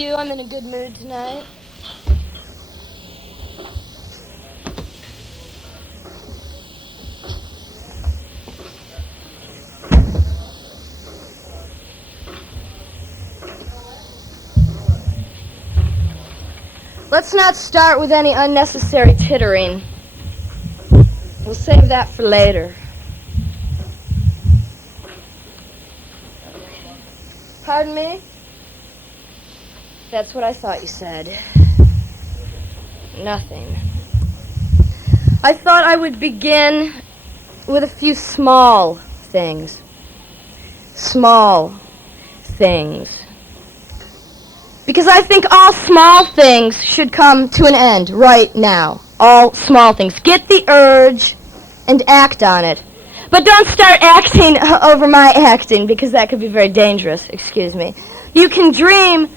I'm in a good mood tonight. Let's not start with any unnecessary tittering. We'll save that for later. Pardon me? That's what I thought you said. Nothing. I thought I would begin with a few small things. Small things. Because I think all small things should come to an end right now. All small things. Get the urge and act on it. But don't start acting over my acting, because that could be very dangerous. Excuse me. You can dream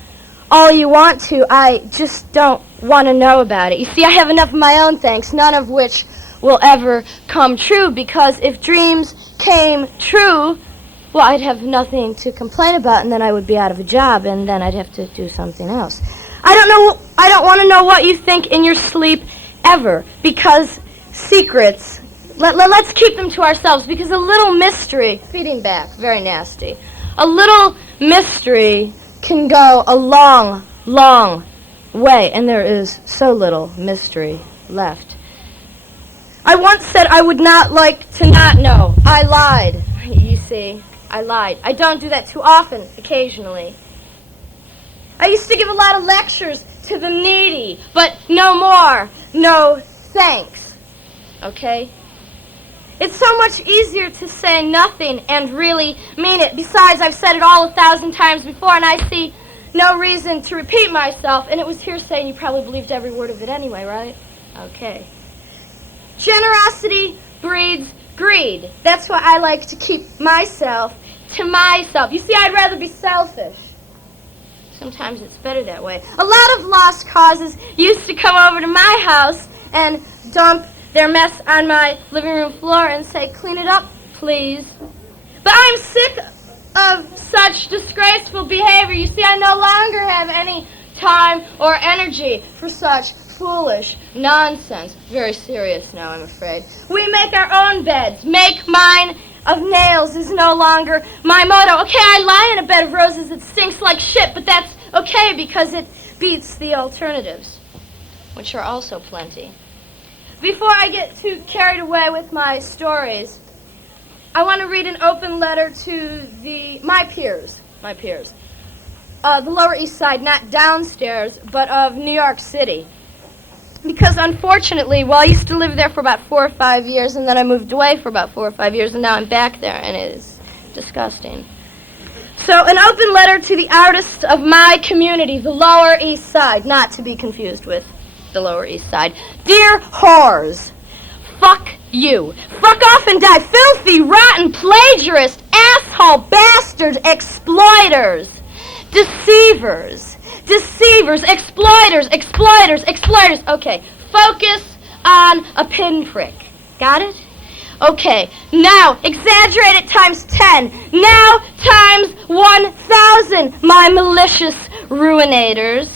all you want to. I just don't want to know about it. You see, I have enough of my own things, none of which will ever come true, because if dreams came true, well, I'd have nothing to complain about, and then I would be out of a job, and then I'd have to do something else. I don't want to know what you think in your sleep ever, because secrets, let's keep them to ourselves, because a little mystery, feeding back, very nasty, a little mystery can go a long, long way, and there is so little mystery left. I once said I would not like to not know. I lied, you see. I lied. I don't do that too often, occasionally. I used to give a lot of lectures to the needy, but no more, no thanks, okay? It's so much easier to say nothing and really mean it. Besides, I've said it all 1,000 times before, and I see no reason to repeat myself, and it was hearsay, and you probably believed every word of it anyway, right? Okay. Generosity breeds greed. That's why I like to keep myself to myself. You see, I'd rather be selfish. Sometimes it's better that way. A lot of lost causes used to come over to my house and dump their mess on my living room floor and say, "Clean it up, please." But I'm sick of such disgraceful behavior. You see, I no longer have any time or energy for such foolish nonsense. Very serious now, I'm afraid. We make our own beds. Make mine of nails is no longer my motto. Okay, I lie in a bed of roses that stinks like shit, but that's okay because it beats the alternatives, which are also plenty. Before I get too carried away with my stories, I want to read an open letter to my peers. The Lower East Side, not downstairs, but of New York City. Because unfortunately, I used to live there for about 4 or 5 years, and then I moved away for about 4 or 5 years, and now I'm back there, and it is disgusting. So, an open letter to the artists of my community, the Lower East Side, not to be confused with the Lower East Side. Dear whores, fuck you. Fuck off and die, filthy, rotten, plagiarist, asshole, bastards, exploiters, deceivers, exploiters. Okay, focus on a pinprick. Got it? Okay, now exaggerate it times 10. Now times 1,000, my malicious ruinators.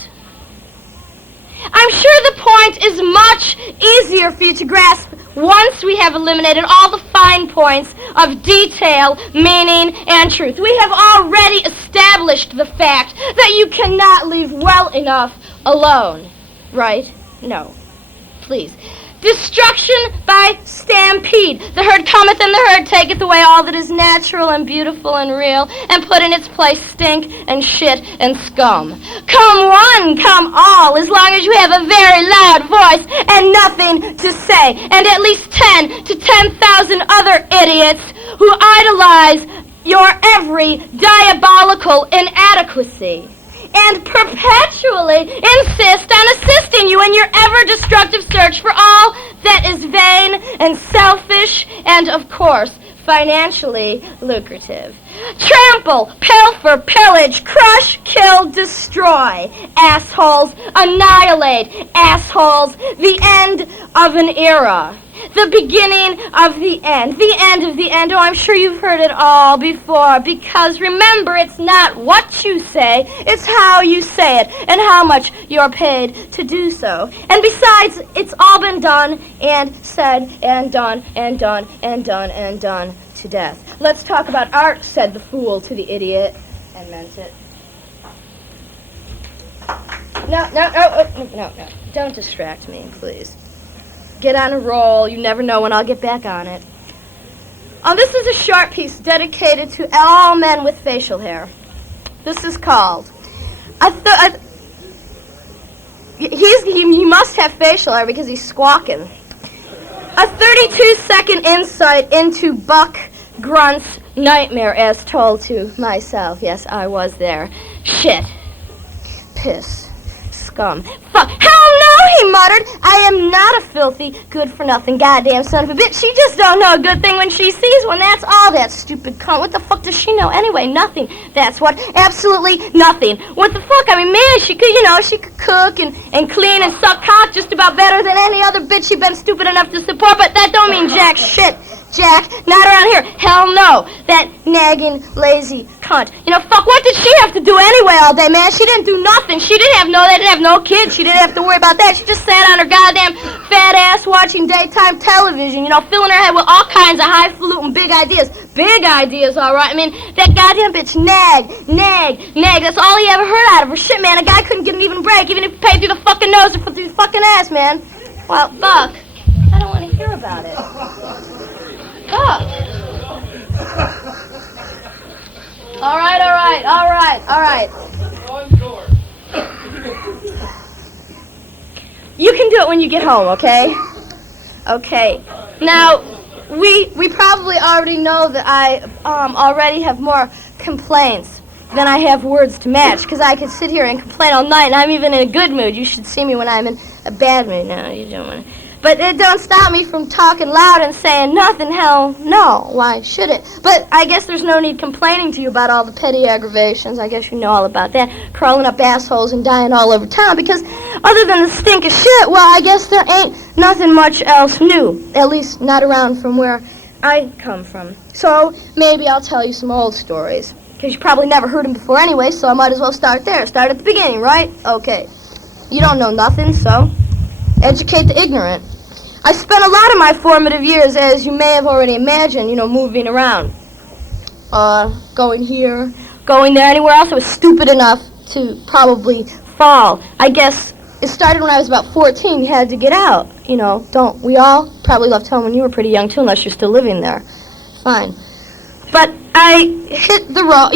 I'm sure the point is much easier for you to grasp once we have eliminated all the fine points of detail, meaning, and truth. We have already established the fact that you cannot leave well enough alone. Right? No. Please. Destruction by stampede. The herd cometh and the herd taketh away all that is natural and beautiful and real, and put in its place stink and shit and scum. Come one, come all, as long as you have a very loud voice and nothing to say, and at least 10 to 10,000 other idiots who idolize your every diabolical inadequacy and perpetually insist on assisting you in your ever-destructive search for all that is vain and selfish and, of course, financially lucrative. Trample, pilfer, pillage, crush, kill, destroy. Assholes, annihilate. Assholes, the end of an era. The beginning of the end. The end of the end. Oh, I'm sure you've heard it all before. Because remember, it's not what you say, it's how you say it and how much you're paid to do so. And besides, it's all been done and said and done and done and done and done to death. Let's talk about art, said the fool to the idiot, and meant it. No. Don't distract me, please. Get on a roll. You never know when I'll get back on it. This is a short piece dedicated to all men with facial hair. This is called... He must have facial hair because he's squawking. A 32-second insight into Buck Grunt's nightmare as told to myself. Yes, I was there. Shit. Piss. Scum. Fuck. Hell no, he muttered. I am not a filthy, good-for-nothing goddamn son of a bitch. She just don't know a good thing when she sees one. That's all, that stupid cunt. What the fuck does she know anyway? Nothing. That's what. Absolutely nothing. What the fuck? I mean, man, she could cook and clean and suck cock just about better than any other bitch you've been stupid enough to support, but that don't mean jack shit. Jack, not around here. Hell no. That nagging, lazy cunt. Fuck, what did she have to do anyway all day, man? She didn't do nothing. They didn't have no kids. She didn't have to worry about that. She just sat on her goddamn fat ass watching daytime television, filling her head with all kinds of highfalutin big ideas. Big ideas, all right. I mean, that goddamn bitch nag. That's all he ever heard out of her. Shit, man, a guy couldn't get an even break, even if he paid through the fucking nose or through the fucking ass, man. Well, Buck, I don't want to hear about it. Fuck. All right. You can do it when you get home, okay? Okay. Now, we probably already know that I already have more complaints than I have words to match, because I could sit here and complain all night, and I'm even in a good mood. You should see me when I'm in a bad mood. No, you don't want to. But it don't stop me from talking loud and saying nothing. Hell no. Why should it? But I guess there's no need complaining to you about all the petty aggravations. I guess you know all about that. Crawling up assholes and dying all over town. Because other than the stink of shit, well, I guess there ain't nothing much else new. At least not around from where I come from. So maybe I'll tell you some old stories. Because you probably never heard them before anyway, so I might as well start there. Start at the beginning, right? Okay. You don't know nothing, so educate the ignorant. I spent a lot of my formative years, as you may have already imagined, moving around. Going here, going there, anywhere else I was stupid enough to probably fall. I guess it started when I was about 14. You had to get out, Don't we all? Probably left home when you were pretty young, too, unless you're still living there. Fine. But I hit the road,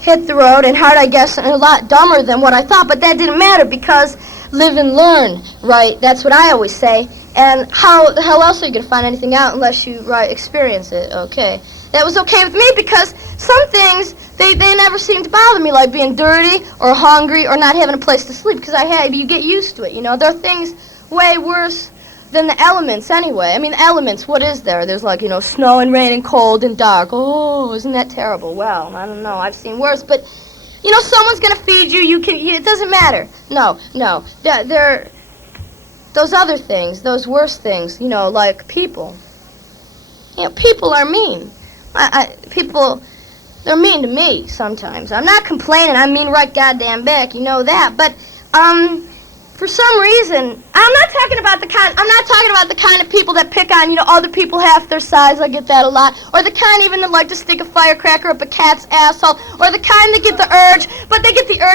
hit the road, and hard, I guess, and a lot dumber than what I thought, but that didn't matter because live and learn, right? That's what I always say. And how the hell else are you going to find anything out unless you, experience it? Okay. That was okay with me because some things, they never seemed to bother me, like being dirty or hungry or not having a place to sleep, because you get used to it, There are things way worse than the elements anyway. I mean, the elements, what is there? There's snow and rain and cold and dark. Oh, isn't that terrible? Well, I don't know. I've seen worse, but... someone's going to feed you. It doesn't matter. No. They're those other things, those worse things, like people. People are mean. People, they're mean to me sometimes. I'm not complaining. I mean right goddamn back. You know that. But, for some reason, I'm not talking about the kind of people that pick on, other people half their size. I get that a lot. Or the kind even that like to stick a firecracker up a cat's asshole. Or the kind that get the urge,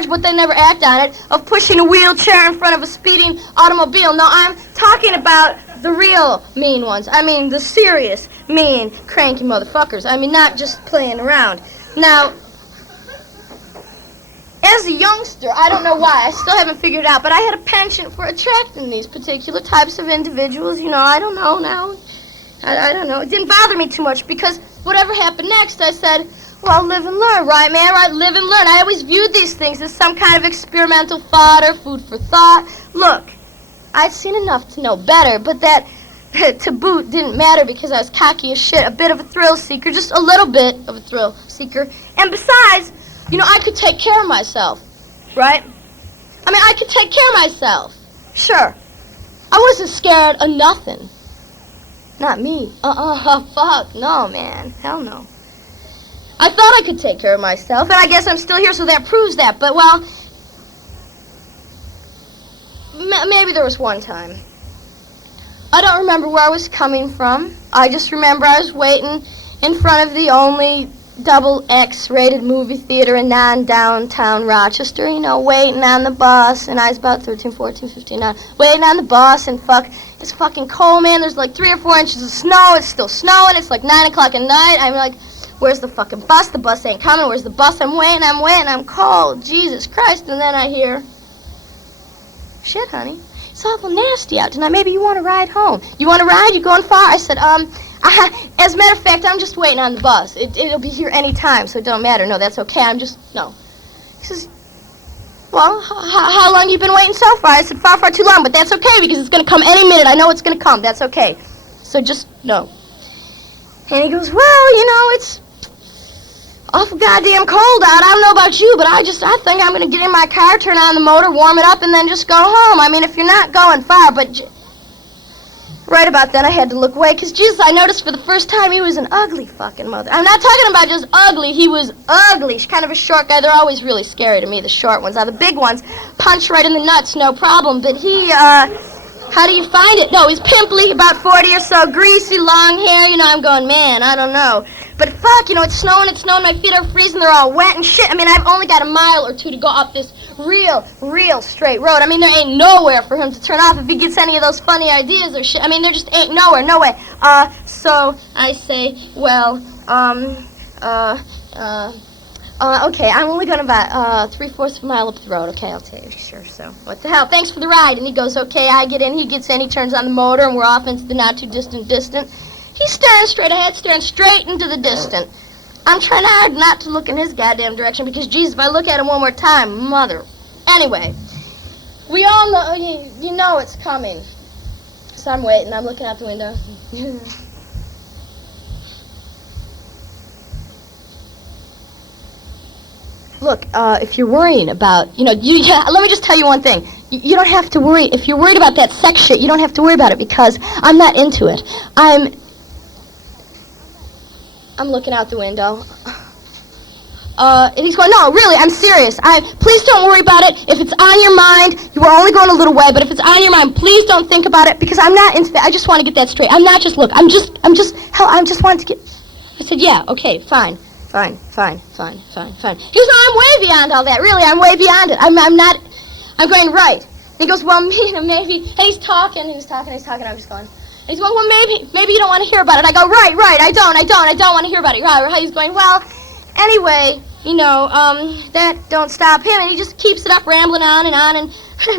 but they never act on it, of pushing a wheelchair in front of a speeding automobile. No, I'm talking about the real mean ones. I mean, the serious, mean, cranky motherfuckers. I mean, not just playing around. Now, as a youngster, I don't know why, I still haven't figured it out, but I had a penchant for attracting these particular types of individuals. I don't know now. I don't know. It didn't bother me too much because whatever happened next, I said, well, live and learn, right, man? Right, live and learn. I always viewed these things as some kind of experimental fodder, food for thought. Look, I'd seen enough to know better, but that, to boot, didn't matter because I was cocky as shit, a bit of a thrill seeker, just a little bit of a thrill seeker. And besides, I could take care of myself, right? I mean, I could take care of myself. Sure. I wasn't scared of nothing. Not me. Fuck. No, man. Hell no. I thought I could take care of myself, and I guess I'm still here, so that proves that. But, well, maybe there was one time. I don't remember where I was coming from. I just remember I was waiting in front of the only double X-rated movie theater in non-downtown Rochester, you know, waiting on the bus, and I was about 13, 14, 15, waiting on the bus, and it's fucking cold, man. There's like 3 or 4 inches of snow. It's still snowing. It's like 9 o'clock at night. I'm like, where's the fucking bus? The bus ain't coming. Where's the bus? I'm waiting. I'm cold. Jesus Christ. And then I hear, shit, honey, it's awful nasty out tonight. Maybe you want to ride home. You want to ride? You going far? I said, as a matter of fact, I'm just waiting on the bus. It'll be here any time, so it don't matter. No, that's okay. No. He says, well, how long you been waiting so far? I said, far too long, but that's okay because it's going to come any minute. I know it's going to come. That's okay. So just no. And he goes, well, you know, it's awful goddamn cold out. I don't know about you, but I think I'm going to get in my car, turn on the motor, warm it up, and then just go home. I mean, if you're not going far, but right about then I had to look away, because, Jesus, I noticed for the first time he was an ugly fucking mother. I'm not talking about just ugly. He was ugly. He's kind of a short guy. They're always really scary to me, the short ones. Now, the big ones punch right in the nuts, no problem, but he, how do you find it? No, he's pimply, about 40 or so, greasy, long hair. You know, I'm going, man, I don't know. But fuck, you know, it's snowing, my feet are freezing, they're all wet and shit. I mean, I've only got a mile or two to go up this real straight road. I mean, there ain't nowhere for him to turn off if he gets any of those funny ideas or shit. I mean, there just ain't nowhere, no way. So I say, well, okay, I'm only going about 3/4 of a mile up the road. Okay, I'll take it, sure, so what the hell, thanks for the ride. And he goes, okay, I get in, he gets in, he turns on the motor, and we're off into the not-too-distant distant. He's staring straight ahead, staring straight into the distant. I'm trying hard not to look in his goddamn direction because, Jesus, if I look at him one more time, mother. Anyway, we all know, you know it's coming. So I'm waiting, I'm looking out the window. Look, if you're worrying about, let me just tell you one thing. You don't have to worry. If you're worried about that sex shit, you don't have to worry about it because I'm not into it. I'm looking out the window. And he's going, no, really, I'm serious. Please don't worry about it. If it's on your mind, you were only going a little way, but if it's on your mind, please don't think about it because I'm not into that. I just want to get that straight. I'm not just, look, I just wanted to get, I said, yeah, okay, fine. Fine. He goes, no, I'm way beyond all that. Really, I'm way beyond it. I'm going, right. And he goes, well, maybe, and he's talking. I'm just going, and he's going, well, maybe you don't want to hear about it. I go, right, I don't want to hear about it. Right. He's going, well, anyway, that don't stop him. And he just keeps it up, rambling on, and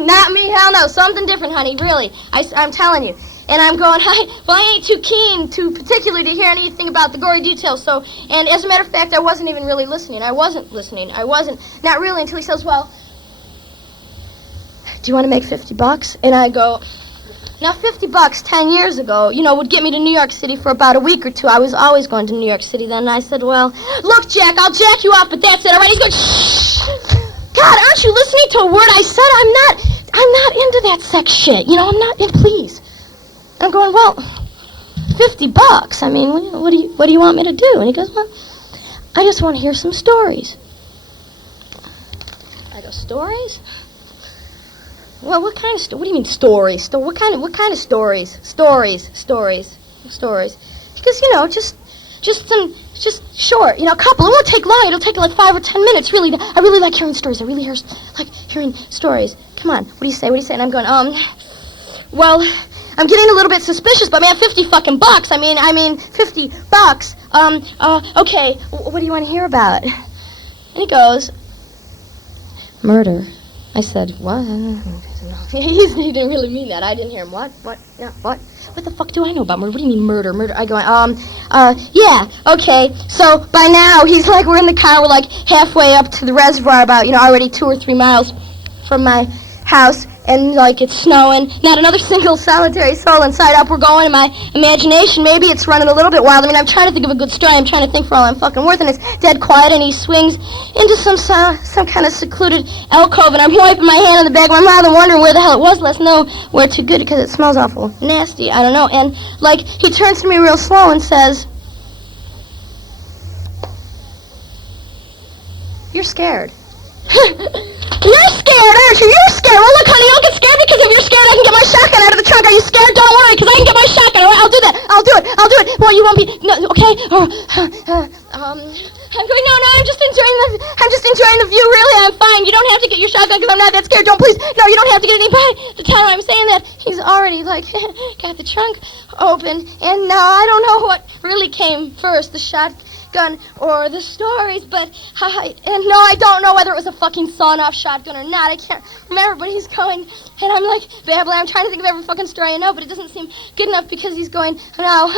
not me, hell no, something different, honey, really. I'm telling you. And I'm going, I ain't too keen particularly to hear anything about the gory details. So, and as a matter of fact, I wasn't even really listening. I wasn't, not really, until he says, well, do you want to make $50? And I go, now $50 10 years ago, would get me to New York City for about a week or two. I was always going to New York City then. And I said, well, look, Jack, I'll jack you off, but that's it, all right? He's going, shh. God, aren't you listening to a word I said? I'm not into that sex shit. I'm not, please. And I'm going, well, $50. I mean, what do you want me to do? And he goes, well, I just want to hear some stories. I go, stories? Well, what kind of what do you mean stories? What kind of stories? Stories. He goes, just short, a couple. It won't take long. It'll take like 5 or 10 minutes. Really, I really like hearing stories. I really like hearing stories. Come on, what do you say? And I'm going, well, I'm getting a little bit suspicious, but man, $50 fucking bucks. I mean, $50. Okay, what do you want to hear about? And he goes, murder. I said, what? He didn't really mean that. I didn't hear him. What? Yeah, what? What the fuck do I know about murder? What do you mean murder? I go, yeah, okay. So by now, he's like, we're in the car. We're like halfway up to the reservoir, about, already 2 or 3 miles from my house. and like it's snowing. Not another single solitary soul inside. Up we're going. In my imagination, maybe it's running a little bit wild. I mean, I'm trying to think of a good story. I'm trying to think for all I'm fucking worth, and it's dead quiet, and he swings into some kind of secluded alcove, and I'm wiping my hand on the back of my mouth and wondering where the hell it was. Let's know where too good because it smells awful nasty. I don't know. And like he turns to me real slow and says, "You're scared." You're scared, aren't you? You're scared. Well, look, honey, don't get scared because if you're scared, I can get my shotgun out of the trunk. Are you scared? Don't worry, because I can get my shotgun. All right, I'll do that. I'll do it. Well, you won't be. No, okay. I'm going. No. I'm just enjoying the view. Really, I'm fine. You don't have to get your shotgun because I'm not that scared. Don't please. No, you don't have to get any. By the time I'm saying that, he's already got the trunk open, and now I don't know what really came first, the shotgun or the stories, but I don't know whether it was a fucking sawn-off shotgun or not. I can't remember, but he's going, and I'm like babbling. I'm trying to think of every fucking story I know, but it doesn't seem good enough because he's going, no,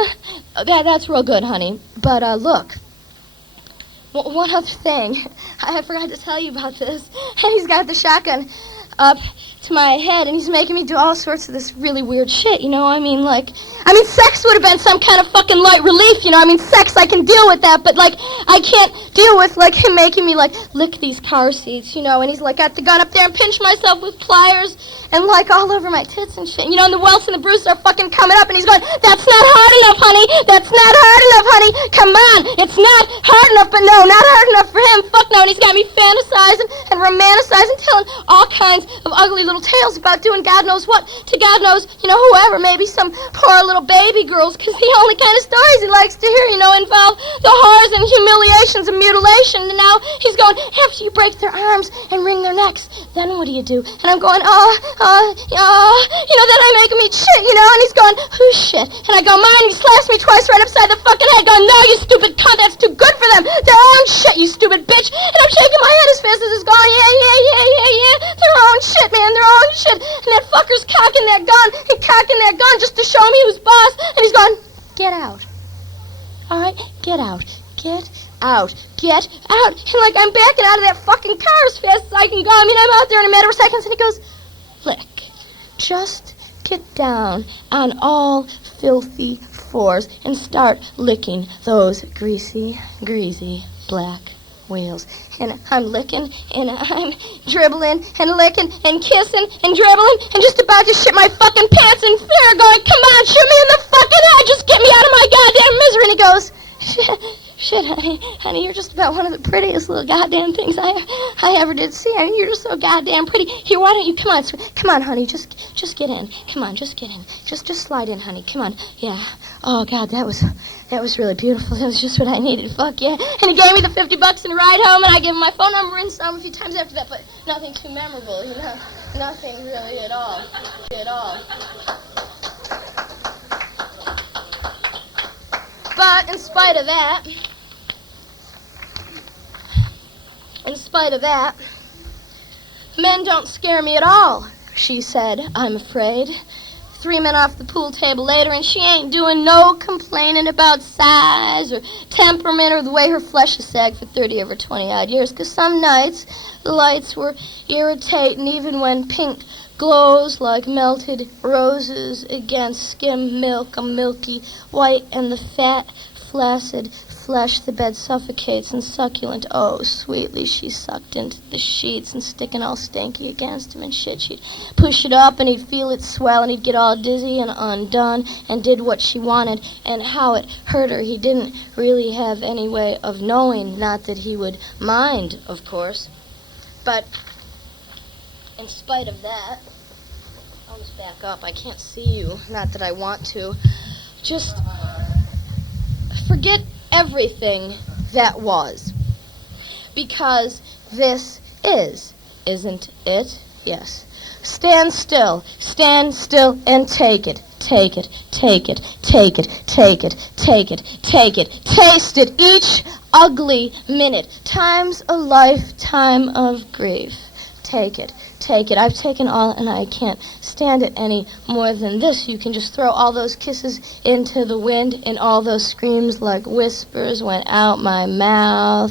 that's real good, honey. But look, one other thing, I forgot to tell you about this, and he's got the shotgun up to my head, and he's making me do all sorts of this really weird shit, you know? I mean, sex would have been some kind of fucking light relief, you know? I mean, sex, I can deal with that, but, I can't deal with, him making me, lick these car seats, you know? And he's, got the gun up there and pinch myself with pliers and, all over my tits and shit. You know, and the welts and the bruises are fucking coming up, and he's going, that's not hard enough, honey. That's not hard enough, honey. Come on. It's not hard enough, but no, not hard enough for him. Fuck no. And he's got me fantasizing and romanticizing, telling all kinds of ugly little tales about doing God knows what to God knows, you know, whoever, maybe some poor little baby girls, because the only kind of stories he likes to hear, you know, involve the horrors and humiliations and mutilation. And now he's going, after you break their arms and wring their necks, then what do you do? And I'm going, you know, then I make him eat shit, you know, and he's going, whose shit? And I go, mine. He slaps me twice right upside the fucking head, going, no, you stupid cunt, that's too good for them. Their own shit, you stupid bitch. And I'm shaking my head as fast as it's going, yeah. Their own shit, man, their own shit. And that fucker's cocking that gun just to show me who's boss. And he's going, get out. All right, get out. Get out. And I'm backing out of that fucking car as fast as I can go. I mean, I'm out there in a matter of seconds, and he goes, lick. Just get down on all filthy fours and start licking those greasy black wheels. And I'm licking, and I'm dribbling, and licking, and kissing, and dribbling, and just about to shit my fucking pants in fear, going, come on, shoot me in the fucking head, just get me out of my goddamn misery. And he goes, shit, honey, you're just about one of the prettiest little goddamn things I ever did see. I mean, you're just so goddamn pretty. Here, why don't you, come on, honey, just get in. Come on, just get in. Just slide in, honey, come on. Yeah. Oh, God, that was really beautiful. That was just what I needed. Fuck, yeah. And he gave me the $50 and a ride home, and I gave him my phone number and saw him a few times after that, but nothing too memorable, you know. Nothing really at all. But in spite of that, men don't scare me at all, she said, I'm afraid. 3 men off the pool table later, and she ain't doing no complaining about size or temperament or the way her flesh has sagged for 30 over 20-odd years, because some nights the lights were irritating even when pink glows like melted roses against skim milk, a milky white, and the fat, flaccid flesh the bed suffocates and succulent. Oh, sweetly she sucked into the sheets and sticking all stanky against him and shit. She'd push it up and he'd feel it swell and he'd get all dizzy and undone and did what she wanted, and how it hurt her he didn't really have any way of knowing. Not that he would mind, of course. But in spite of that, I'll just back up. I can't see you. Not that I want to. Just forget everything that was. Because this is, isn't it? Yes. Stand still and take it. Take it. Taste it each ugly minute. Time's a lifetime of grief. Take it. I've taken all, and I can't stand it any more than this. You can just throw all those kisses into the wind, and all those screams like whispers went out my mouth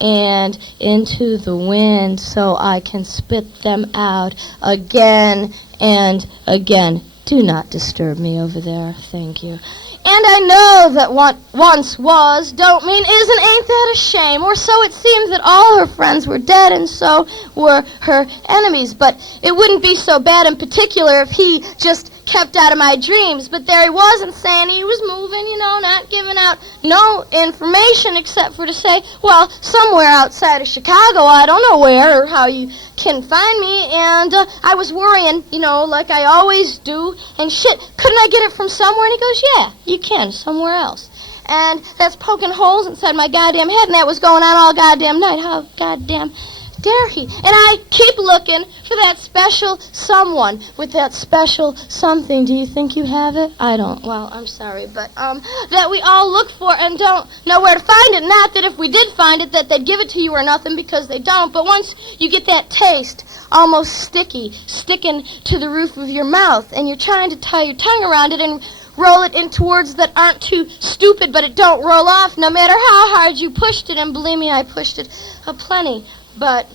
and into the wind so I can spit them out again and again. Do not disturb me over there, thank you. And I know that what once was don't mean isn't. Ain't that a shame? Or so it seems that all her friends were dead and so were her enemies. But it wouldn't be so bad in particular if he just kept out of my dreams. But there he was, and saying he was moving, not giving out no information except for to say, well, somewhere outside of Chicago, I don't know where or how you can find me. And I was worrying, like I always do. And shit, couldn't I get it from somewhere? And he goes, yeah, you can, somewhere else. And that's poking holes inside my goddamn head, and that was going on all goddamn night. How goddamn dare he? And I keep looking for that special someone with that special something. Do you think you have it? I don't. Well, I'm sorry, but that we all look for and don't know where to find it. Not that if we did find it that they'd give it to you or nothing, because they don't. But once you get that taste, almost sticky, sticking to the roof of your mouth, and you're trying to tie your tongue around it and roll it into words that aren't too stupid, but it don't roll off no matter how hard you pushed it. And believe me, I pushed it plenty. But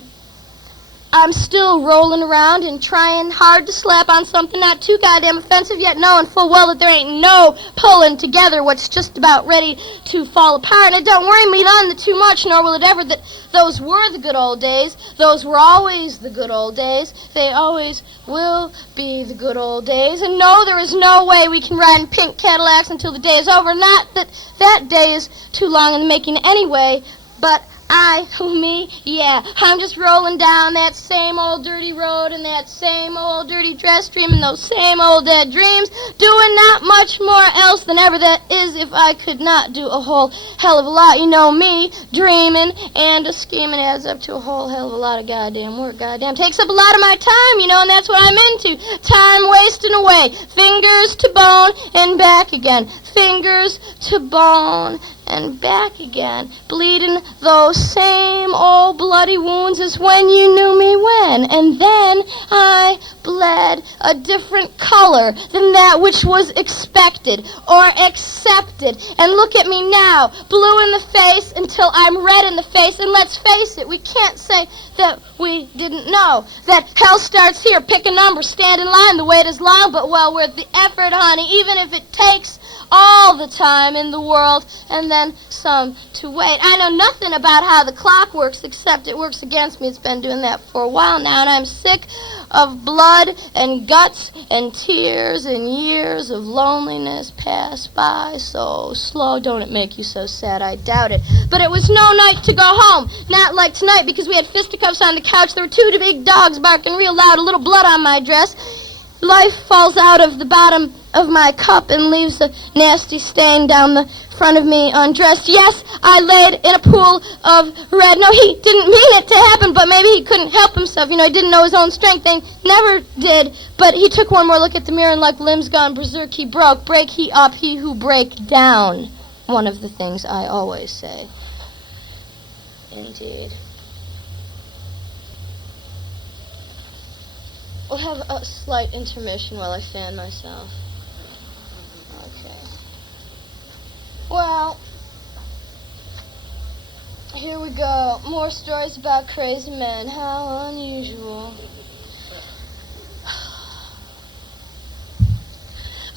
I'm still rolling around and trying hard to slap on something not too goddamn offensive, yet knowing full well that there ain't no pulling together what's just about ready to fall apart. And it don't worry me none too much, nor will it ever, that those were the good old days. Those were always the good old days. They always will be the good old days. And no, there is no way we can ride in pink Cadillacs until the day is over. Not that that day is too long in the making anyway, but I'm just rolling down that same old dirty road in that same old dirty dress, dreaming those same old dead dreams, doing not much more else than ever that is if I could not do a whole hell of a lot. Me, dreaming and scheming adds up to a whole hell of a lot of goddamn work. Goddamn takes up a lot of my time, and that's what I'm into. Time wasting away. Fingers to bone and back again. Fingers to bone and back again, bleeding those same old bloody wounds as when you knew me when. And then I bled a different color than that which was expected or accepted. And look at me now, blue in the face until I'm red in the face. And let's face it, we can't say that we didn't know that hell starts here. Pick a number, stand in line, the wait is long, but well worth the effort, honey, even if it takes all the time in the world, and then some to wait. I know nothing about how the clock works, except it works against me. It's been doing that for a while now, and I'm sick of blood and guts and tears and years of loneliness pass by so slow. Don't it make you so sad? I doubt it. But it was no night to go home. Not like tonight, because we had fisticuffs on the couch. There were two big dogs barking real loud, a little blood on my dress. Life falls out of the bottom of my cup and leaves a nasty stain down the front of me undressed. Yes, I laid in a pool of red. No, he didn't mean it to happen, but maybe he couldn't help himself. He didn't know his own strength. They never did. But he took one more look at the mirror, and like limbs gone berserk, he broke. Break he up, he who break down. One of the things I always say. Indeed. We'll have a slight intermission while I fan myself. Okay. Well, here we go. More stories about crazy men. How unusual.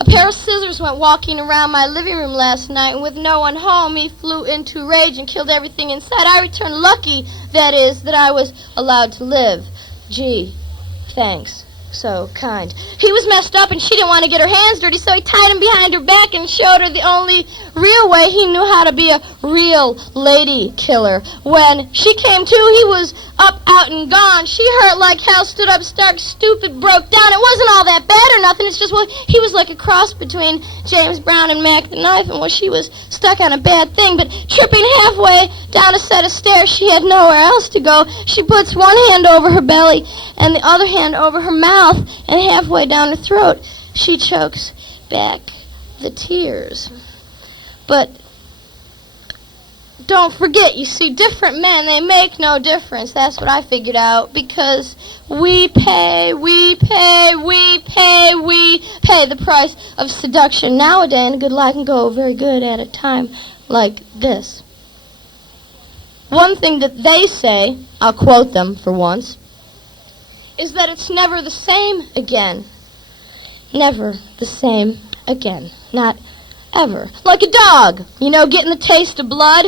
A pair of scissors went walking around my living room last night, and with no one home, he flew into rage and killed everything inside. I returned lucky, that is, that I was allowed to live. Gee, thanks. So kind. He was messed up, and she didn't want to get her hands dirty, so he tied him behind her back and showed her the only real way he knew how to be a real lady killer. When she came to, he was up, out, and gone. She hurt like hell, stood up stark, stupid, broke down. It wasn't all that bad or nothing. It's just, well, he was like a cross between James Brown and Mac the Knife, and well, she was stuck on a bad thing. But tripping halfway down a set of stairs, she had nowhere else to go. She puts one hand over her belly and the other hand over her mouth, and halfway down her throat, she chokes back the tears. But don't forget, you see, different men, they make no difference. That's what I figured out, because we pay the price of seduction nowadays, and a good lie can go very good at a time like this. one thing that they say, I'll quote them for once, is that it's never the same again. Never the same again. Not ever. Like a dog, getting the taste of blood.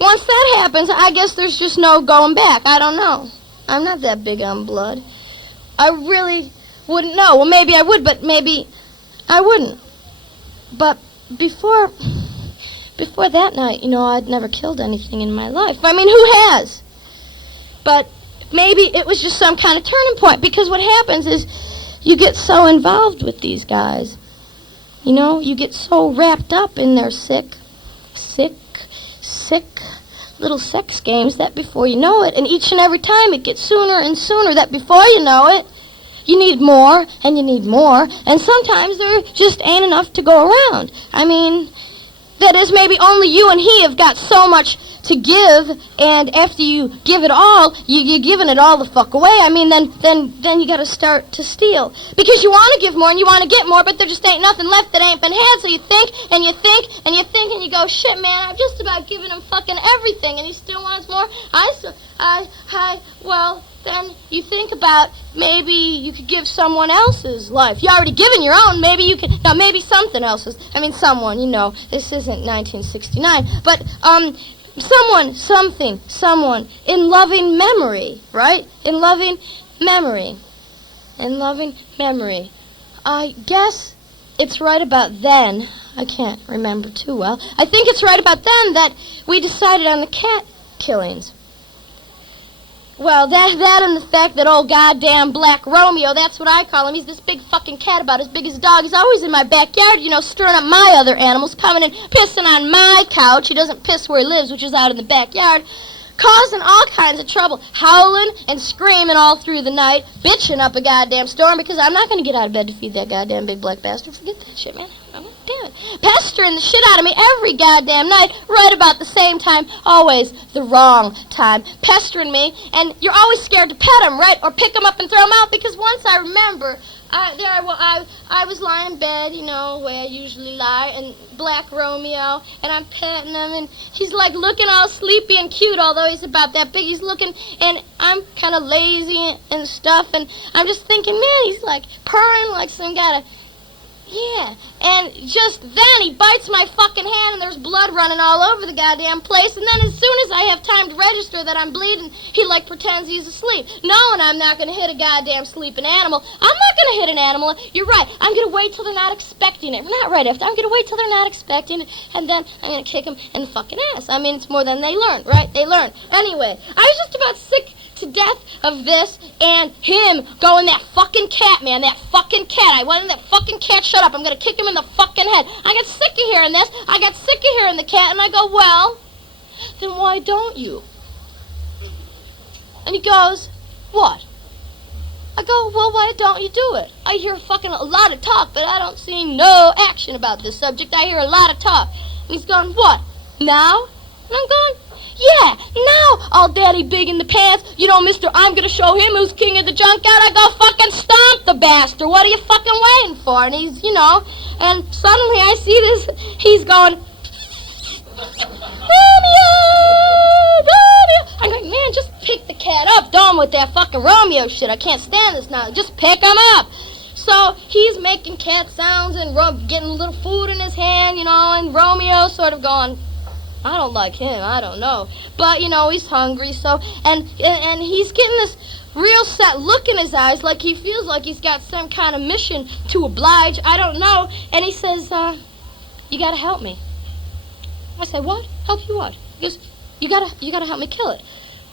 Once that happens, I guess there's just no going back. I don't know. I'm not that big on blood. I really wouldn't know. Well, maybe I would, but maybe I wouldn't. But before that night, I'd never killed anything in my life. I mean, who has? But maybe it was just some kind of turning point, because what happens is you get so involved with these guys. You get so wrapped up in their sick little sex games that before you know it, and each and every time it gets sooner and sooner, that before you know it, you need more, and you need more, and sometimes there just ain't enough to go around. I mean, that is, maybe only you and he have got so much to give, and after you give it all, you're giving it all the fuck away. I mean, then you gotta start to steal. Because you want to give more and you want to get more, but there just ain't nothing left that ain't been had, so you think, and you think, and you think, and you go, shit, man, I've just about given him fucking everything, and he still wants more? Well, then you think about maybe you could give someone else's life. You already given your own. Maybe you could, now maybe something else's. I mean, someone, this isn't 1969, but, someone, in loving memory, right? In loving memory. I guess it's right about then, I can't remember too well, I think it's right about then that we decided on the cat killings. Well, that and the fact that old goddamn Black Romeo, that's what I call him, he's this big fucking cat about as big as a dog. He's always in my backyard, stirring up my other animals, coming and pissing on my couch. He doesn't piss where he lives, which is out in the backyard, causing all kinds of trouble, howling and screaming all through the night, bitching up a goddamn storm, because I'm not going to get out of bed to feed that goddamn big black bastard. Forget that shit, man. Damn it. Pestering the shit out of me every goddamn night, right about the same time, always the wrong time, pestering me, and you're always scared to pet him, right, or pick him up and throw him out, because once I remember, I was lying in bed, where I usually lie, and Black Romeo, and I'm petting him, and he's like looking all sleepy and cute, although he's about that big. He's looking, and I'm kind of lazy and stuff, and I'm just thinking, man, he's like purring like some kind of, yeah, and just then he bites my fucking hand and there's blood running all over the goddamn place, and then as soon as I have time to register that I'm bleeding, he like pretends he's asleep. Knowing I'm not going to hit a goddamn sleeping animal. I'm not going to hit an animal. You're right. I'm going to wait till they're not expecting it. Not right after. I'm going to wait till they're not expecting it, and then I'm going to kick them in the fucking ass. I mean, it's more than they learned, right? They learned. Anyway, I was just about sick to death of this and him going, that fucking cat, man, that fucking cat. I wanted that fucking cat, shut up, I'm going to kick him in the fucking head. I got sick of hearing this. I got sick of hearing the cat, and I go, well, then why don't you? And he goes, what? I go, well, why don't you do it? I hear fucking a lot of talk, but I don't see no action about this subject. I hear a lot of talk. And he's going, what, now? And I'm going, yeah, now, all daddy big in the pants, mister, I'm gonna show him who's king of the junkyard. I go, fucking stomp the bastard. What are you fucking waiting for? And he's, and suddenly I see this, he's going, Romeo! I'm like, man, just pick the cat up. Done with that fucking Romeo shit. I can't stand this now. Just pick him up. So he's making cat sounds and getting a little food in his hand, and Romeo sort of going, I don't like him, I don't know. But, he's hungry, so, and he's getting this real set look in his eyes, like he feels like he's got some kind of mission to oblige, I don't know. And he says, you gotta help me. I say, what? Help you what? He goes, you gotta help me kill it.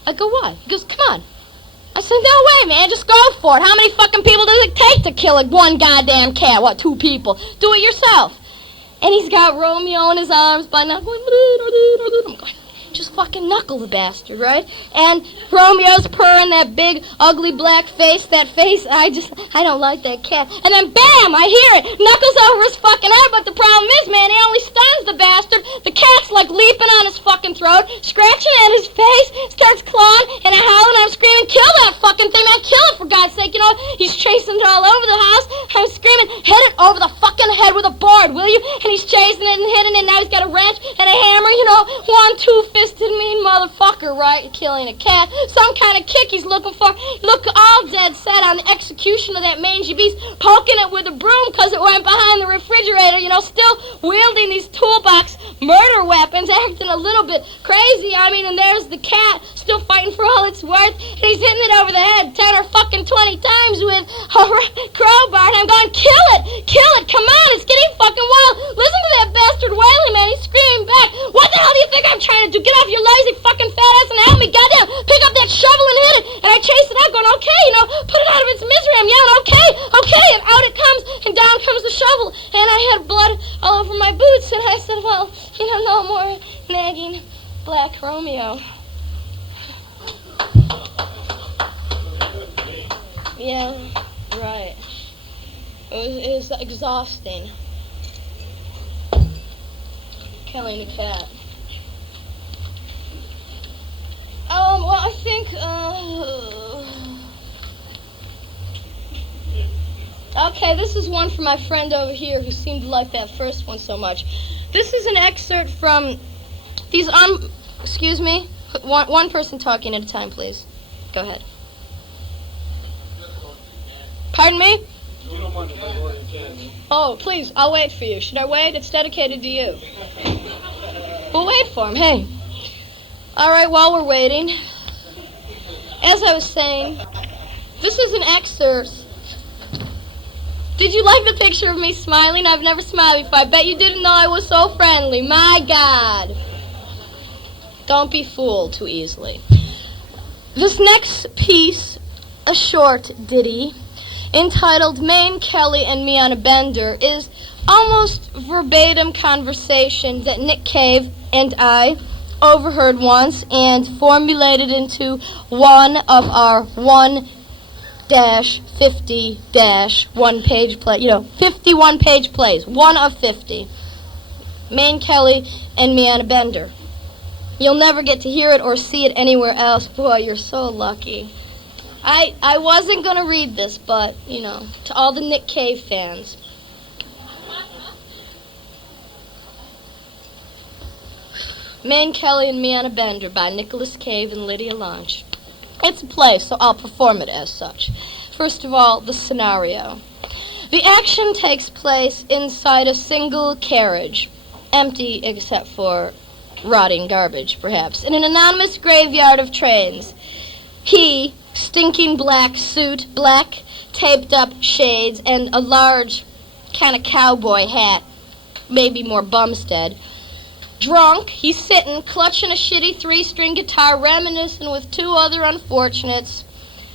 I go, what? He goes, come on. I said, no way, man, just go for it. How many fucking people does it take to kill one goddamn cat? What, 2 people? Do it yourself. And he's got Romeo in his arms by now going, I'm going, just fucking knuckle the bastard, right? And Romeo's purring that big, ugly black face, I don't like that cat. And then bam, I hear it, knuckles over his fucking head, but the problem is, man, he only stuns the bastard. The cat's like leaping on his fucking throat, scratching at his face, starts clawing, and I howl, and I'm screaming, kill that fucking thing, man, kill it for God's sake, he's chasing it all over the house. I'm screaming, hit it over the fucking head with a board, will you? And he's chasing it and hitting it, and now he's got a wrench and a hammer, one two-fisted mean motherfucker, right, killing a cat. Some kind of kick he's looking for. Look all dead set on the execution of that mangy beast, poking it with a broom because it went behind the refrigerator, still wielding these toolbox murder weapons, acting a little bit crazy. And there's the cat, still fighting for all it's worth, and he's hitting it over the head 10 or fucking 20 times with a crowbar, and I'm going, kill it, come on, it's getting fucking wild. Listen to that bastard wailing, man, he's screaming back. What the hell do you think I'm trying to do? Get off your lazy fucking fat ass and help me, goddamn. Pick up that shovel and hit it. And I chase it out going, okay, put it out of its misery. I'm yelling, okay, and out it comes, and down comes the shovel. And I had blood all over my boots, and I said, well, no more nagging Black Romeo. Yeah, right. It was exhausting. Killing a cat. Well, I think, okay, this is one for my friend over here who seemed to like that first one so much. This is an excerpt from these, excuse me, one person talking at a time, please. Go ahead. Pardon me? Oh, please, I'll wait for you. Should I wait? It's dedicated to you. We'll wait for him, hey. All right, while we're waiting, as I was saying, this is an excerpt. Did you like the picture of me smiling? I've never smiled before. I bet you didn't know I was so friendly. My God. Don't be fooled too easily. This next piece, a short ditty, entitled Mayne Kelly and Me on a Bender, is almost verbatim conversation that Nick Cave and I overheard once and formulated into one of our 1-50-1 page play, 51 page plays, one of 50. Mayne Kelly and Me on a Bender. You'll never get to hear it or see it anywhere else. Boy, you're so lucky. I wasn't going to read this, but, to all the Nick Cave fans. Mayne Kelly and Me on a Bender by Nicholas Cave and Lydia Lunch. It's a play, so I'll perform it as such. First of all, the scenario. The action takes place inside a single carriage, empty except for rotting garbage, perhaps, in an anonymous graveyard of trains. He, stinking black suit, black taped up shades, and a large kind of cowboy hat, maybe more Bumstead. Drunk, he's sitting, clutching a shitty 3-string guitar, reminiscing with 2 other unfortunates,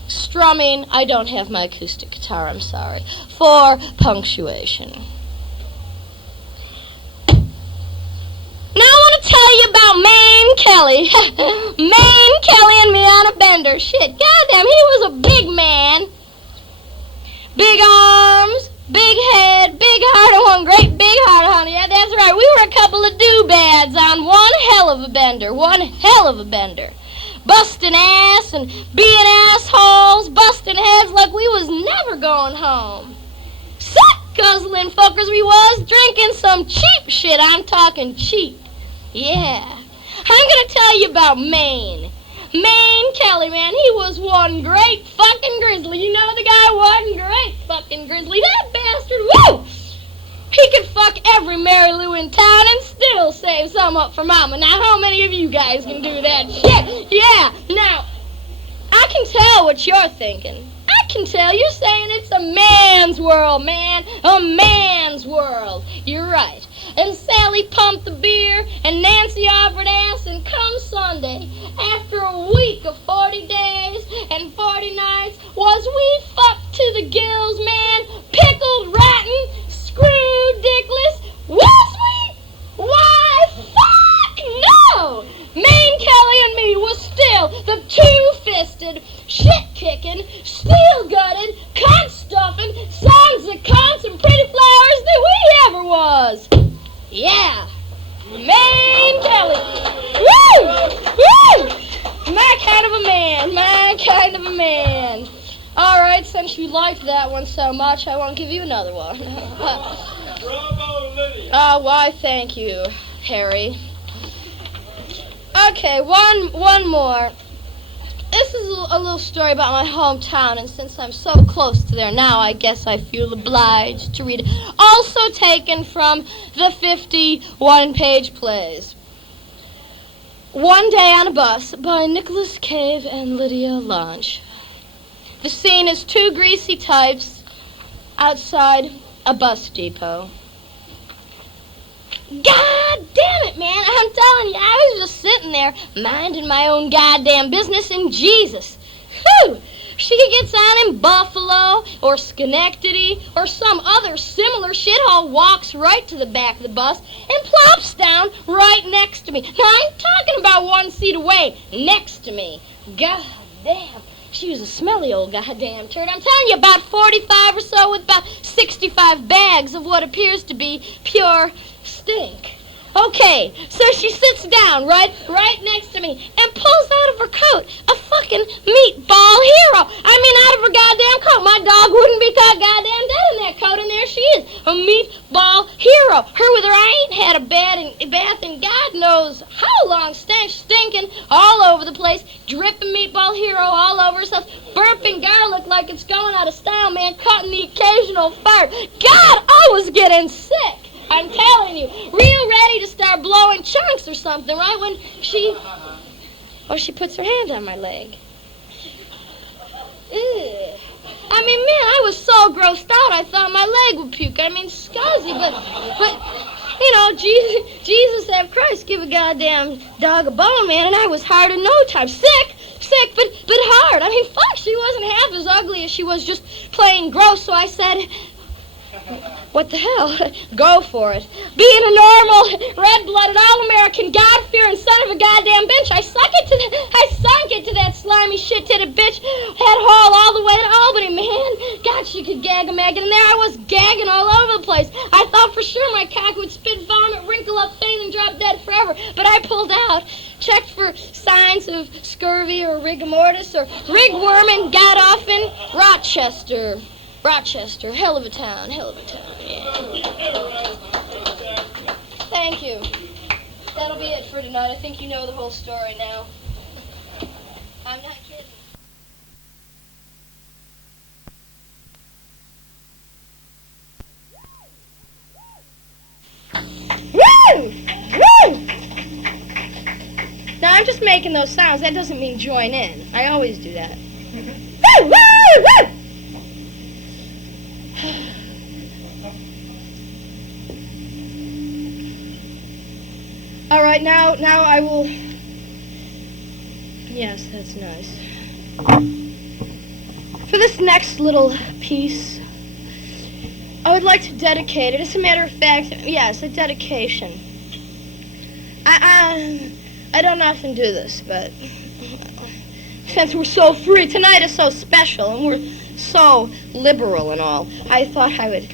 strumming, I don't have my acoustic guitar, I'm sorry, for punctuation. Now I want to tell you about Mayne Kelly. Mayne Kelly and Me on a Bender. Shit, goddamn, he was a big man. Big arms, big head, big heart, and one great big heart, honey. Yeah, that's right. We were a couple of doobads on one hell of a bender. Busting ass and being assholes, busting heads like we was never going home. Guzzling fuckers we was, drinking some cheap shit. I'm talking cheap. Yeah. I'm gonna tell you about Mayne Kelly, man. He was one great fucking grizzly. You know the guy, one great fucking grizzly. That bastard, woo! He could fuck every Mary Lou in town and still save some up for Mama. Now, how many of you guys can do that shit? Yeah. Now, I can tell what you're thinking. I can tell you're saying it's a man's world, man. A man's world. You're right. And Sally pumped the beer, and Nancy offered ass, and come Sunday, after a week of 40 days and 40 nights, was we fucked to the gills, man. Pickled, rotten, screwed, dickless. Was we? Why, fuck no! Mayne Kelly and me was still the 2-fisted, shit-kicking, steel-gutted, cunt-stuffing, sons of cunts and pretty flowers that we ever was. Yeah. Mayne Kelly. Woo! Woo! My kind of a man. All right, since you liked that one so much, I won't give you another one. Bravo, Lydia. Why, thank you, Harry. Okay, one more. This is a little story about my hometown, and since I'm so close to there now, I guess I feel obliged to read it. Also taken from the 51-page plays. One Day on a Bus by Nicholas Cave and Lydia Lunch. The scene is two greasy types outside a bus depot. God damn it, man. I'm telling you, I was just sitting there minding my own goddamn business, and Jesus. Whew! She gets on in Buffalo or Schenectady or some other similar shithole, walks right to the back of the bus and plops down right next to me. Now, I'm talking about 1 seat away, next to me. God damn. She was a smelly old goddamn turd. I'm telling you, about 45 or so with about 65 bags of what appears to be pure stink. Okay, so she sits down right next to me and pulls out of her coat a fucking meatball hero. I mean, out of her goddamn coat. My dog wouldn't be caught goddamn dead in that coat, and there she is, a meatball hero. Her with her, I ain't had a bath in God knows how long, stinking all over the place, dripping meatball hero all over herself, burping garlic like it's going out of style, man, cutting the occasional fart. God, I was getting sick. I'm telling you, real ready to start blowing chunks or something, right when she puts her hand on my leg. Ugh. I mean, man, I was so grossed out, I thought my leg would puke. I mean, scuzzy, but you know, Jesus have Christ, give a goddamn dog a bone, man, and I was hard in no time. Sick, but hard. I mean, fuck, she wasn't half as ugly as she was just plain gross, so I said, what the hell? Go for it. Being a normal, red-blooded, all-American, God-fearing son of a goddamn bitch, I sunk it to that slimy, shit-titted bitch, head haul all the way to Albany, man. God, she could gag a maggot, and there I was gagging all over the place. I thought for sure my cock would spit vomit, wrinkle up, faint, and drop dead forever, but I pulled out, checked for signs of scurvy or rigor mortis or rigworm, and got off in Rochester, hell of a town, yeah. Thank you. That'll be it for tonight. I think you know the whole story now. I'm not kidding. Woo! Woo! Now, I'm just making those sounds. That doesn't mean join in. I always do that. Woo! Woo! Woo! All right, now I will... Yes, that's nice. For this next little piece, I would like to dedicate it. As a matter of fact, yes, a dedication. I don't often do this, but since we're so free, tonight is so special, and we're so liberal and all, I thought I would...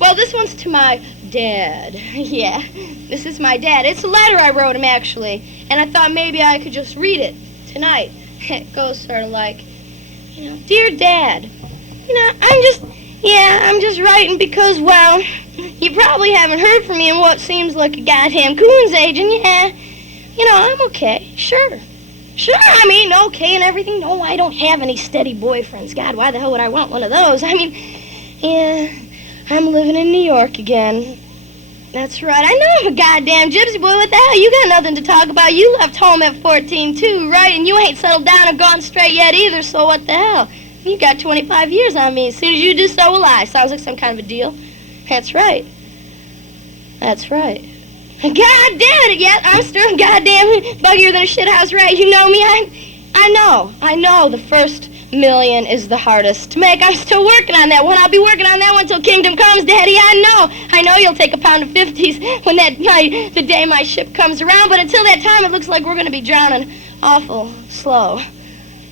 Well, this one's to my dad. Yeah, this is my dad. It's a letter I wrote him, actually, and I thought maybe I could just read it tonight. It goes sort of like, you know, Dear Dad, you know, I'm just writing because, well, you probably haven't heard from me in what seems like a goddamn coon's age, and yeah, you know, I'm okay. Sure, I mean, okay and everything. No, I don't have any steady boyfriends. God, why the hell would I want one of those? I mean, yeah, I'm living in New York again. That's right. I know I'm a goddamn gypsy boy. What the hell? You got nothing to talk about. You left home at 14, too, right? And you ain't settled down or gone straight yet either, so what the hell? You got 25 years on me. As soon as you do, so will I. Sounds like some kind of a deal. That's right. God damn it, yeah, I'm still goddamn buggier than a shithouse rat. You know me, I know the first million is the hardest to make. I'm still working on that one. I'll be working on that one till kingdom comes, Daddy. I know you'll take a pound of 50s when the day my ship comes around, but until that time, it looks like we're going to be drowning awful slow.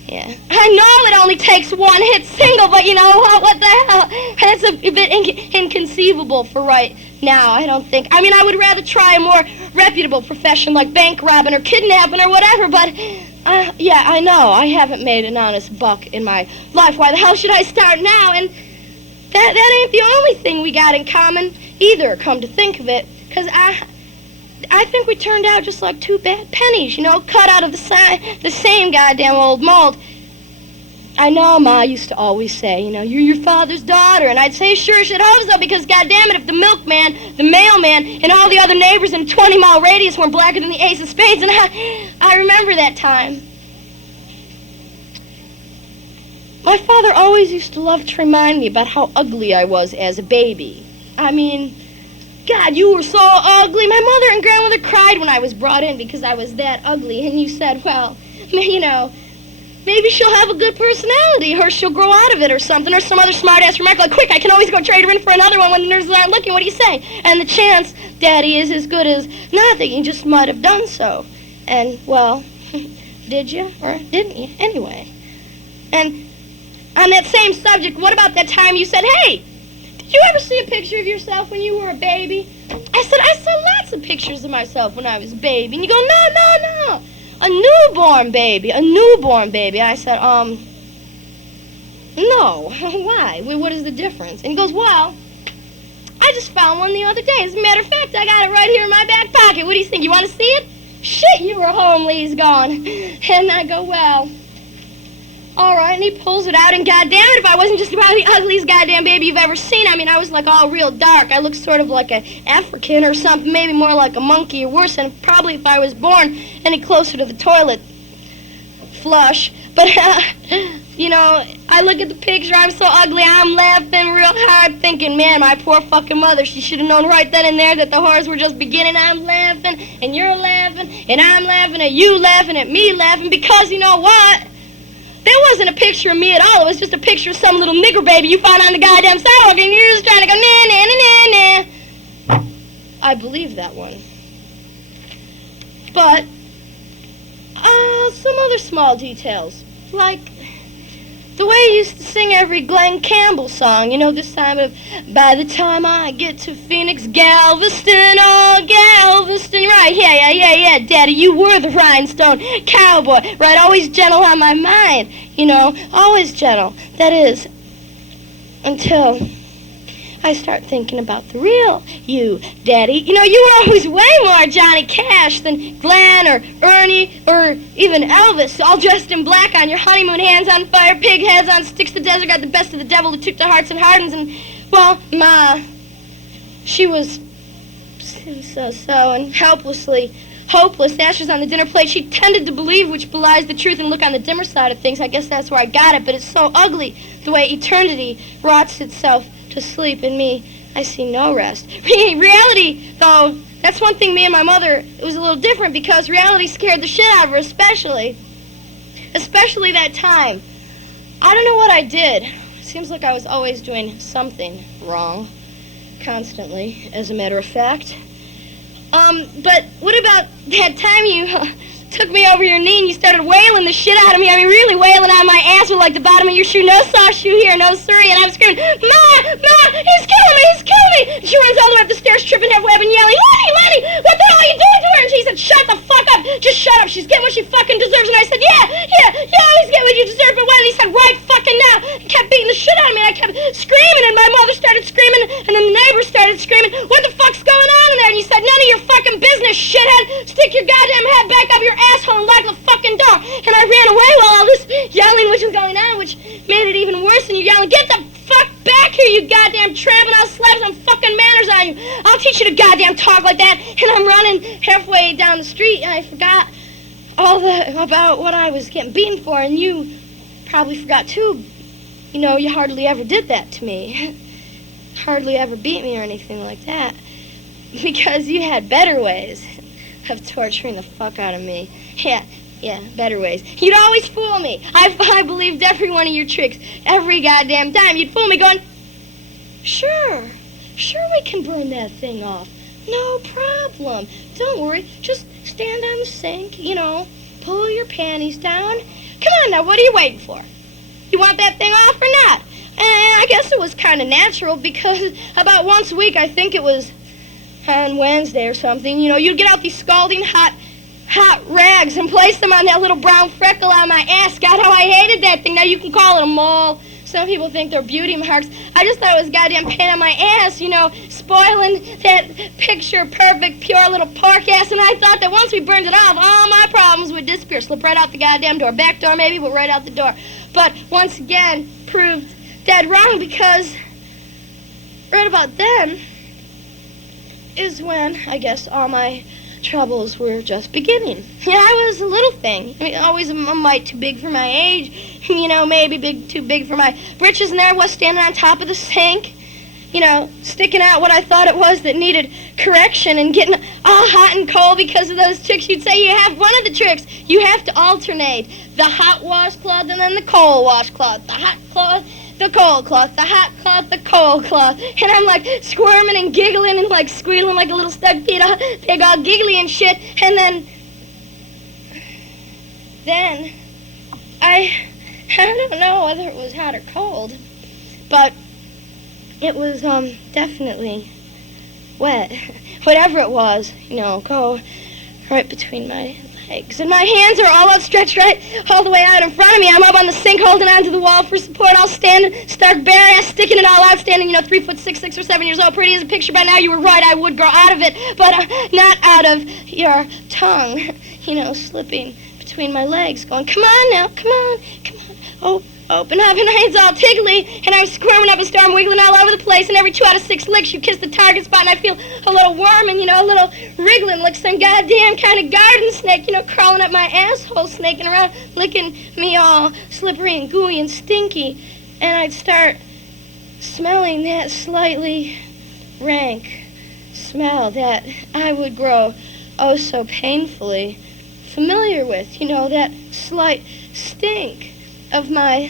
Yeah. I know it only takes one hit single, but you know what the hell? That's a bit inconceivable for right now, I don't think. I mean, I would rather try a more reputable profession like bank robbing or kidnapping or whatever, but yeah, I know. I haven't made an honest buck in my life. Why the hell should I start now? And that ain't the only thing we got in common either, come to think of it, because I think we turned out just like two bad pennies, cut out of the same goddamn old mold. I know Ma used to always say, you're your father's daughter, and I'd say sure should hope so, because goddamn it, if the milkman, the mailman, and all the other neighbors in a 20-mile radius weren't blacker than the ace of spades, and I remember that time. My father always used to love to remind me about how ugly I was as a baby. I mean, God, you were so ugly. My mother and grandmother cried when I was brought in because I was that ugly, and you said, well, maybe she'll have a good personality, or she'll grow out of it or something, or some other smart-ass remark like, quick, I can always go trade her in for another one when the nurses aren't looking. What do you say? And the chance, Daddy, is as good as nothing. You just might have done so. And, well, did you or didn't you? Anyway. And on that same subject, what about that time you said, hey, did you ever see a picture of yourself when you were a baby? I said, I saw lots of pictures of myself when I was a baby. And you go, no. A newborn baby. I said, no. Why? What is the difference? And he goes, well, I just found one the other day. As a matter of fact, I got it right here in my back pocket. What do you think? You want to see it? Shit, you were home, Lee's gone. And I go, well, all right. And he pulls it out, and goddamn it, if I wasn't just about the ugliest goddamn baby you've ever seen, I mean, I was like all real dark. I looked sort of like an African or something, maybe more like a monkey or worse, and probably if I was born any closer to the toilet flush. But, I look at the picture, I'm so ugly, I'm laughing real hard, thinking, man, my poor fucking mother, she should have known right then and there that the horrors were just beginning. I'm laughing, and you're laughing, and I'm laughing, and you laughing, and me laughing, because you know what? There wasn't a picture of me at all. It was just a picture of some little nigger baby you found on the goddamn sidewalk, and you're just trying to go, nah. I believe that one. But, some other small details, like the way you used to sing every Glenn Campbell song, this time of, by the time I get to Phoenix, Galveston, oh, Galveston, right, yeah, Daddy, you were the rhinestone cowboy, right, always gentle on my mind, always gentle, that is, until I start thinking about the real you, Daddy. You were always way more Johnny Cash than Glenn or Ernie or even Elvis, all dressed in black on your honeymoon, hands on fire, pig heads on sticks. The desert got the best of the devil who took the hearts and hardens. And, well, Ma, she was so and helplessly hopeless, ashes on the dinner plate. She tended to believe, which belies the truth and look on the dimmer side of things. I guess that's where I got it, but it's so ugly, the way eternity rots itself to sleep in me. I see no rest. Reality, though, that's one thing me and my mother, it was a little different, because reality scared the shit out of her, especially that time. I don't know what I did. It seems like I was always doing something wrong, constantly, as a matter of fact. But what about that time you took me over your knee and you started wailing the shit out of me? I mean, really wailing on my ass with like the bottom of your shoe. No soft shoe here, no siree. And I'm screaming, Ma, he's killing me. And she runs all the way up the stairs, tripping halfway up and yelling, Lenny, what the hell are you doing to her? And she said, shut the fuck up. Just shut up. She's getting what she fucking deserves. And I said, yeah, you always get what you deserve. But when? And he said, right fucking now. He kept beating the shit out of me. And I kept screaming, and my mother started screaming, and then the neighbors started screaming, what the fuck's going on in there? And you said, none of your fucking business, shithead. Stick your goddamn head back up your asshole and lock the fucking door. And I ran away while all this yelling which was going on, which made it even worse. And you're yelling, get the fuck back here, you goddamn tramp, and I'll slap some fucking manners on you. I'll teach you to goddamn talk like that. And I'm running halfway down the street, and I forgot about what I was getting beaten for, and you probably forgot too. You hardly ever did that to me. Hardly ever beat me or anything like that. Because you had better ways of torturing the fuck out of me. Yeah, better ways. You'd always fool me. I believed every one of your tricks. Every goddamn time. You'd fool me going, sure we can burn that thing off. No problem. Don't worry. Just stand on the sink, pull your panties down. Come on now, what are you waiting for? You want that thing off or not? And I guess it was kind of natural, because about once a week, I think it was on Wednesday or something, you'd get out these scalding hot rags and place them on that little brown freckle on my ass. God, how I hated that thing. Now you can call it a mole, Some people think they're beauty marks. I just thought it was a goddamn pain on my ass, spoiling that picture-perfect, pure little pork ass, and I thought that once we burned it off, all my problems would disappear. Slip right out the goddamn door. Back door maybe, but right out the door. But once again, proved dead wrong, because right about then is when, I guess, all my troubles were just beginning. I was a little thing. Always a mite too big for my age. Maybe too big for my britches, and there I was standing on top of the sink, sticking out what I thought it was that needed correction and getting all hot and cold because of those tricks. You'd say you have one of the tricks. You have to alternate the hot washcloth and then the cold washcloth. The hot cloth, the cold cloth, the hot cloth, the cold cloth. And I'm like squirming and giggling and like squealing like a little stuck pig all giggly and shit. And then I don't know whether it was hot or cold, but it was definitely wet. Whatever it was, go right between my legs. And my hands are all outstretched right all the way out in front of me. I'm up on the sink holding onto the wall for support, all standing, stark bare ass, sticking it all out, standing, 3'6", 6 or 7 years old, pretty as a picture by now. You were right, I would grow out of it, but not out of your tongue, slipping between my legs, going, come on now, come on, open up, and it's all tickly, and I'm squirming up and storm wiggling all over the place, and every 2 out of 6 licks you kiss the target spot, and I feel a little worming, a little wriggling like some goddamn kind of garden snake, crawling up my asshole, snaking around, licking me all slippery and gooey and stinky, and I'd start smelling that slightly rank smell that I would grow oh so painfully familiar with, that slight stink of my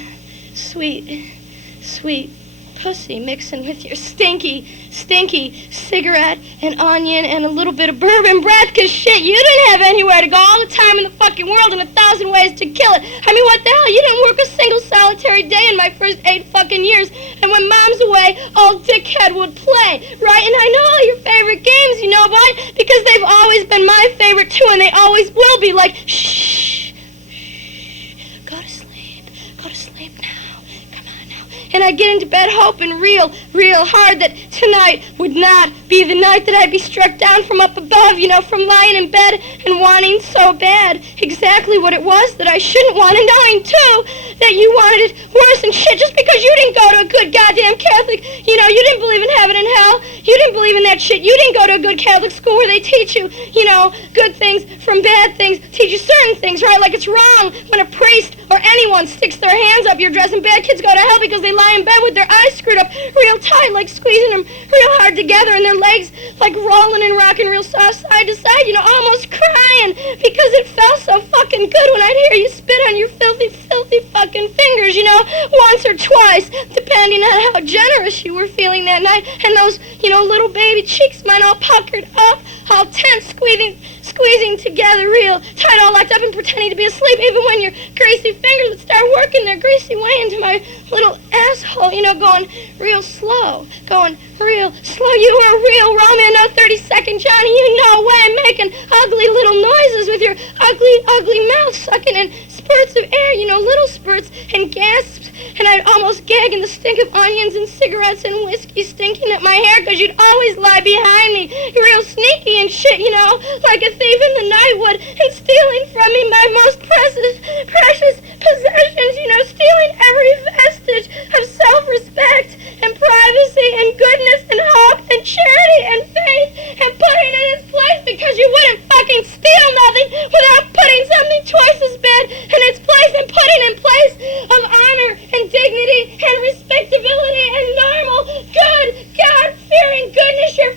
sweet pussy mixing with your stinky cigarette and onion and a little bit of bourbon breath, because shit, you didn't have anywhere to go all the time in the fucking world and 1,000 ways to kill it. I mean, what the hell? You didn't work a single solitary day in my first 8 fucking years, and when Mom's away, old dickhead would play, right? And I know all your favorite games, why? Because they've always been my favorite too, and they always will be, like, shh, go to sleep now, come on now. And I'd get into bed hoping real hard that tonight would not be the night that I'd be struck down from up above, from lying in bed and wanting so bad exactly what it was that I shouldn't want, and knowing, too, that you wanted it worse and shit just because you didn't go to a good goddamn Catholic, you didn't believe in heaven and hell, you didn't believe in that shit, you didn't go to a good Catholic school where they teach you, good things from bad things, teach you certain things, right? Like it's wrong when a priest or anyone sticks their hands up your dress, and bad kids go to hell because they lie in bed with their eyes screwed up real tight, like squeezing them real hard together, and their legs like rolling and rocking real soft side to side, almost crying because it felt so fucking good when I'd hear you spit on your filthy fucking fingers, once or twice, depending on how generous you were feeling that night, and those, little baby cheeks, mine all puckered up, all tense, squeezing together real tight, all locked up and pretending to be asleep, even when your greasy fingers would start working their greasy way into my little asshole, going real slow. You were a real Romeo, no 32nd Johnny, way, making ugly little noises with your ugly mouth, sucking in spurts of air, little spurts and gasps, and I'd almost gag in the stink of onions and cigarettes and whiskey stinking at my hair, because you'd always lie behind me, real sneaky and shit, like a thief in the night would, and stealing from me my most precious possessions, stealing every vestige of self-respect and privacy and goodness and hope and charity and faith, and putting it in its place, because you wouldn't fucking steal nothing without putting something twice as bad in its place, and putting in place of honor and dignity and respectability and normal, good, God-fearing goodness your